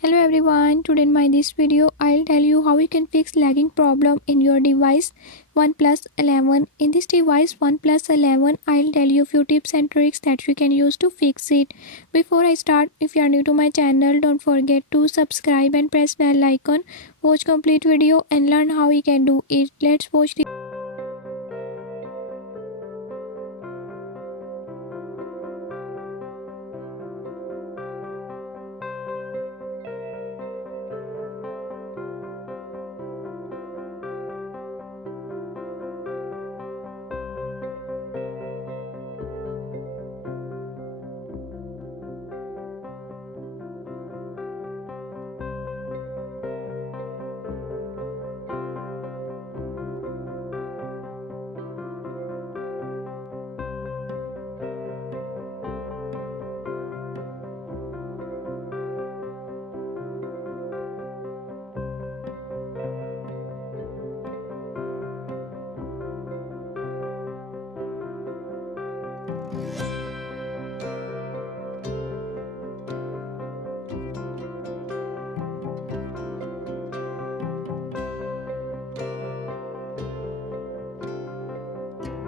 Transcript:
Hello everyone, today in my this video I'll tell you how you can fix lagging problem in your device OnePlus 11. In this device OnePlus 11, I'll tell you few tips and tricks that you can use to fix it. Before I start, if you are new to my channel, don't forget to subscribe and press bell icon. Watch complete video and learn how you can do it. Let's watch the